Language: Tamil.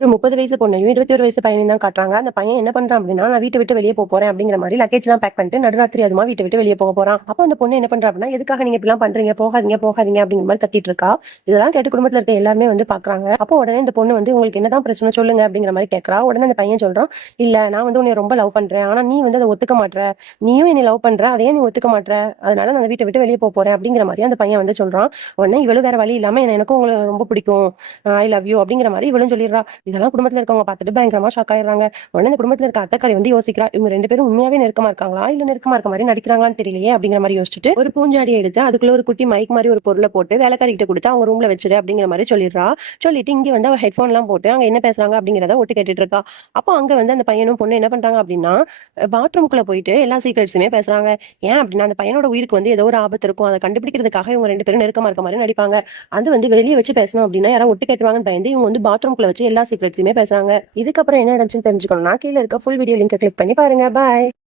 ஒரு 30 வயசு பொண்ணையும் 21 வயசு பையனையும் தான் காட்டுறாங்க. அந்த பையன் என்ன பண்றான் அப்படின்னா, நான் வீட்டை விட்டு வெளியே போறேன் அப்படிங்கிற மாதிரி லக்கேஜ்லாம் பேக் பண்ணிட்டு நடுராத்திரி அதுமா வீட்டை விட்டு வெளியே போக போறான். அப்போ அந்த பொண்ணு என்ன பண்றா அப்படின்னா, எதுக்காக நீங்க இப்படிலாம் பண்றீங்க, போகாதீங்க போகாதீங்க அப்படிங்கிற மாதிரி கத்திட்டு இருக்கா. இதெல்லாம் கேட்டு குடும்பத்துல இருக்க எல்லாருமே வந்து பாக்குறாங்க. அப்போ உடனே இந்த பொண்ணு வந்து உங்களுக்கு என்னதான் பிரச்சனை சொல்லுங்க அப்படிங்கிற மாதிரி கேட்கறா. உடனே அந்த பையன் சொல்றான், இல்ல நான் வந்து உன்னை ரொம்ப லவ் பண்றேன், ஆனா நீ வந்து அதை ஒத்துக்க மாட்ற, நீயும் என்னை லவ் பண்ற, அதையே நீ ஒத்துக்க மாட்ற, அதனால நான் அந்த வீட்டை விட்டு வெளியே போறேன் அப்படிங்கிற மாதிரி அந்த பையன் வந்து சொல்றான். உடனே இவளும் வேற வழி இல்லாம எனக்கும் உங்களை ரொம்ப பிடிக்கும், ஐ லவ் யூ அப்படிங்கிற மாதிரி இவளும் சொல்லிடுறா. இதெல்லாம் குடும்பத்துல இருக்கவங்க பார்த்துட்டு பயங்கரமா ஷாக் ஆயிடுறாங்க. உடனே இந்த குடும்பத்துல இருக்க அத்தைக்காரி வந்து யோசிக்கிறா, இவங்க 2 பேரும் உண்மையாவே நெருக்கமா இருக்காங்களா இல்ல நெருக்கமா இருக்க மாதிரி நடிக்கிறாங்களான்னு தெரியலையே அப்படிங்கிற மாதிரி யோசிச்சுட்டு ஒரு பூஞ்சாடியை எடுத்து அதுக்குள்ள ஒரு குட்டி மைக் மாதிரி ஒரு பொருளை போட்டு வேலைக்காரி கிட்ட கொடுத்து அவங்க ரூம்ல வச்சிரு அப்படிங்கிற மாதிரி சொல்லிடுறா. சொல்லிட்டு இங்க வந்து அவ ஹெட்போன் எல்லாம் போட்டு அங்க என்ன பேசுறாங்க அப்படிங்கிறத ஒட்டு கேட்டுட்டு இருக்கா. அப்போ அங்க வந்து அந்த பையனும் பொண்ணு என்ன பண்றாங்க அப்படின்னா, பாத்ரூம்குள்ள போயிட்டு எல்லா சீக்ரெட்ஸுமே பேசுறாங்க. ஏன் அப்படின்னா அந்த பையனோட உயிருக்கு வந்து ஏதோ ஒரு ஆபத்து இருக்கும், அதை கண்டுபிடிக்கிறதுக்காக இவங்க 2 பேரும் நெருக்கமா இருக்க மாதிரி நடிப்பாங்க. அது வந்து வெளியே வச்சு பேசணும் அப்படின்னா யாராவது ஒட்டு கேட்டுருவாங்கன்னு பயந்து இவங்க வந்து பாத்ரூம்குள்ள வச்சு எல்லா சீக்ரெட்ஸுமே பேசுறாங்க. இதுக்கப்புறம் என்ன நடந்துச்சுன்னு தெரிஞ்சுக்கணும்னா கீழே இருக்க ஃபுல் வீடியோ லிங்க் கிளிக் பண்ணி பாருங்க. பாய்.